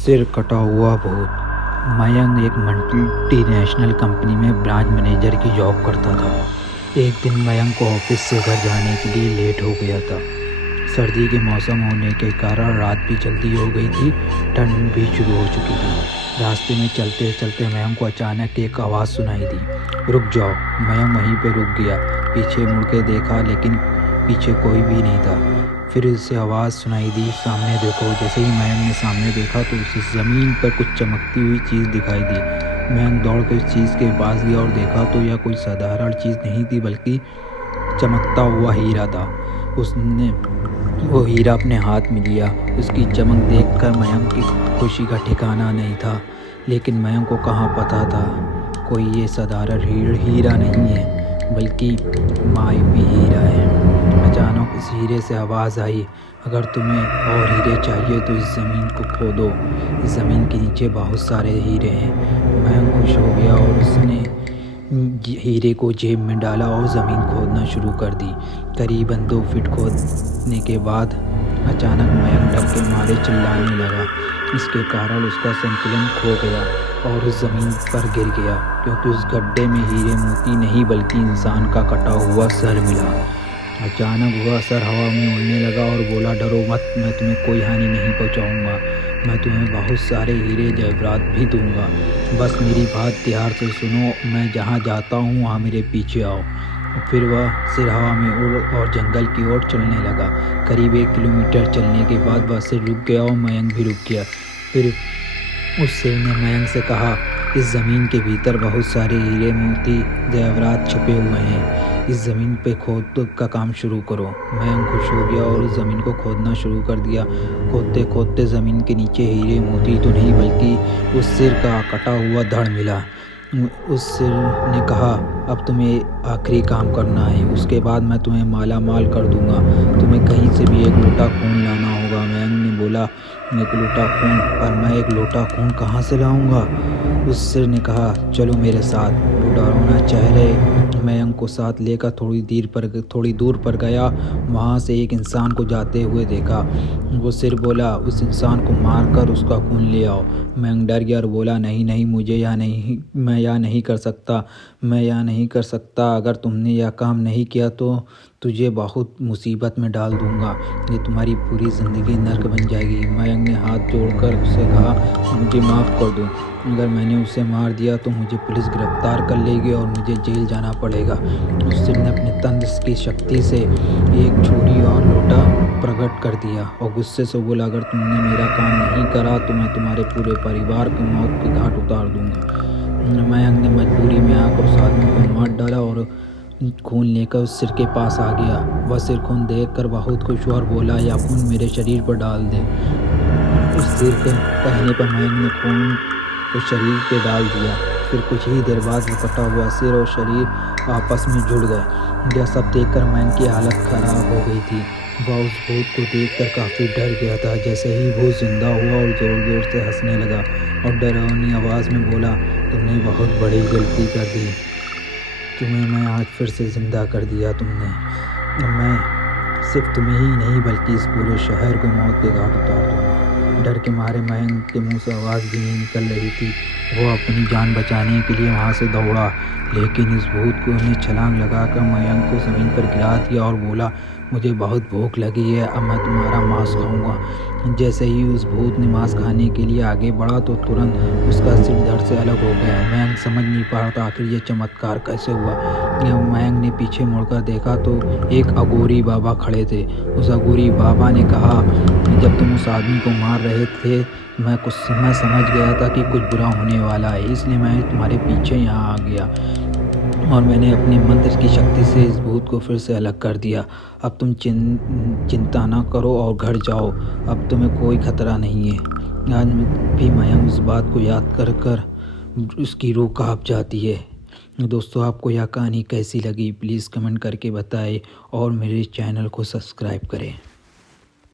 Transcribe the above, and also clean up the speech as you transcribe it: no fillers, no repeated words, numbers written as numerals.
सिर कटा हुआ भूत। मयंक एक मल्टीनेशनल कंपनी में ब्रांच मैनेजर की जॉब करता था। एक दिन मयंक को ऑफिस से घर जाने के लिए लेट हो गया था। सर्दी के मौसम होने के कारण रात भी जल्दी हो गई थी, ठंड भी शुरू हो चुकी थी। रास्ते में चलते चलते मयंक को अचानक एक आवाज़ सुनाई दी, रुक जाओ। मयंक वहीं पे रुक गया, पीछे मुड़ के देखा लेकिन पीछे कोई भी नहीं था। फिर उसे आवाज़ सुनाई दी, सामने देखो। जैसे ही मयंक ने सामने देखा तो उसे ज़मीन पर कुछ चमकती हुई चीज़ दिखाई दी। मयंक दौड़ कर उस चीज़ के पास गया और देखा तो यह कोई साधारण चीज़ नहीं थी बल्कि चमकता हुआ हीरा था। उसने वो हीरा अपने हाथ में लिया। उसकी चमक देखकर मयंक की खुशी का ठिकाना नहीं था। लेकिन मयंक को कहाँ पता था कोई ये साधारण हीरा नहीं है बल्कि मायावी हीरा है। अचानक उस हीरे से आवाज़ आई, अगर तुम्हें और हीरे चाहिए तो इस ज़मीन को खोदो। इस ज़मीन के नीचे बहुत सारे हीरे हैं। मयंक खुश हो गया और उसने हीरे को जेब में डाला और ज़मीन खोदना शुरू कर दी। करीबन 2 फीट खोदने के बाद अचानक मयंक डर के मारे चिल्लाने लगा। इसके कारण उसका संतुलन खो गया और उस ज़मीन पर गिर गया, क्योंकि उस गड्ढे में हीरे मोती नहीं बल्कि इंसान का कटा हुआ सर मिला। अचानक वह सर हवा में उड़ने लगा और बोला, डरो मत, मैं तुम्हें कोई हानि नहीं पहुंचाऊंगा। मैं तुम्हें बहुत सारे हीरे जवाहरात भी दूंगा। बस मेरी बात ध्यान से सुनो, मैं जहाँ जाता हूँ वहाँ मेरे पीछे आओ। फिर वह सिर हवा में उड़ और जंगल की ओर चलने लगा। करीब 1 किलोमीटर चलने के बाद वह सिर रुक गया और मयंक भी रुक गया। फिर उस सिर ने मयंक से कहा, इस ज़मीन के भीतर बहुत सारे हीरे मोती जवाहरात छुपे हुए हैं। इस ज़मीन पे खोद का काम शुरू करो। मयंक खुश हो गया और उस ज़मीन को खोदना शुरू कर दिया। खोदते खोदते ज़मीन के नीचे हीरे मोती तो नहीं बल्कि उस सिर का कटा हुआ धड़ मिला। उस सिर ने कहा, अब तुम्हें आखिरी काम करना है, उसके बाद मैं तुम्हें माला माल कर दूंगा। तुम्हें कहीं से भी 1 लोटा खून लाना होगा। मयंक ने बोला, 1 लोटा खून? पर मैं 1 लोटा खून कहाँ से लाऊंगा? उस सिर ने कहा, चलो मेरे साथ। वो डरावना चेहरे मयंक को साथ लेकर थोड़ी दूर पर गया। वहाँ से एक इंसान को जाते हुए देखा। वो सिर बोला, उस इंसान को मार कर उसका खून ले आओ। मयंक डर गया और बोला, नहीं नहीं, मैं यह नहीं कर सकता। मैं यह नहीं कर सकता। अगर तुमने यह काम नहीं किया तो तुझे बहुत मुसीबत में डाल दूंगा। ये तुम्हारी पूरी ज़िंदगी नर्क बन जाएगी। मयंक ने हाथ जोड़कर उससे कहा, मुझे माफ़ कर दो। अगर मैंने उसे मार दिया तो मुझे पुलिस गिरफ्तार कर लेगी और मुझे जेल जाना पड़ेगा। उस सिर ने अपने तंत्र की शक्ति से एक छुरी और लोटा प्रकट कर दिया और गुस्से से बोला, अगर तुमने मेरा काम नहीं करा तो मैं तुम्हारे पूरे परिवार को मौत के घाट उतार दूंगा। मयंक ने मजबूरी में आकर उस आदमी को मार डाला और खून लेकर उस सिर के पास आ गया। वह सिर खून देखकर बहुत खुश हुआ और बोला, यह खून मेरे शरीर पर डाल दे। उस सिर के कहने पर मयंक ने खून उस शरीर पे डाल दिया। फिर कुछ ही देर बाद वो कटा हुआ सिर और शरीर आपस में जुड़ गए। यह सब देखकर मयंक की हालत खराब हो गई थी। वह उस भूत को देखकर काफ़ी डर गया था। जैसे ही भूत जिंदा हुआ और ज़ोर ज़ोर से हंसने लगा और डरावनी आवाज़ में बोला, तुमने बहुत बड़ी गलती कर दी। तुम्हें मैं आज फिर से ज़िंदा कर दिया। मैं सिर्फ तुम्हें ही नहीं बल्कि इस पूरे शहर को मौत के घाट उतार दूंगा। डर के मारे मयंक के मुंह से आवाज़ भी नहीं निकल रही थी। वो अपनी जान बचाने के लिए वहाँ से दौड़ा, लेकिन इस भूत को ने छलांग लगाकर मयंक को ज़मीन पर गिरा दिया और बोला, मुझे बहुत भूख लगी है, अब मैं तुम्हारा मांस खाऊंगा। जैसे ही उस भूत ने मांस खाने के लिए आगे बढ़ा तो तुरंत उसका सिर धड़ से अलग हो गया। मयंक समझ नहीं पा रहा था आखिर ये चमत्कार कैसे हुआ। मयंक ने पीछे मुड़कर देखा तो एक अघोरी बाबा खड़े थे। उस अघोरी बाबा ने कहा, जब तुम उस आदमी को मार रहे थे मैं समझ गया था कि कुछ बुरा होने वाला है, इसलिए मैं तुम्हारे पीछे यहाँ आ गया और मैंने अपने मंत्र की शक्ति से इस भूत को फिर से अलग कर दिया। अब तुम चिंता ना करो और घर जाओ, अब तुम्हें कोई खतरा नहीं है। आज भी मयंक उस बात को याद कर कर उसकी रूह कांप जाती है। दोस्तों, आपको यह कहानी कैसी लगी प्लीज़ कमेंट करके बताएं और मेरे चैनल को सब्सक्राइब करें।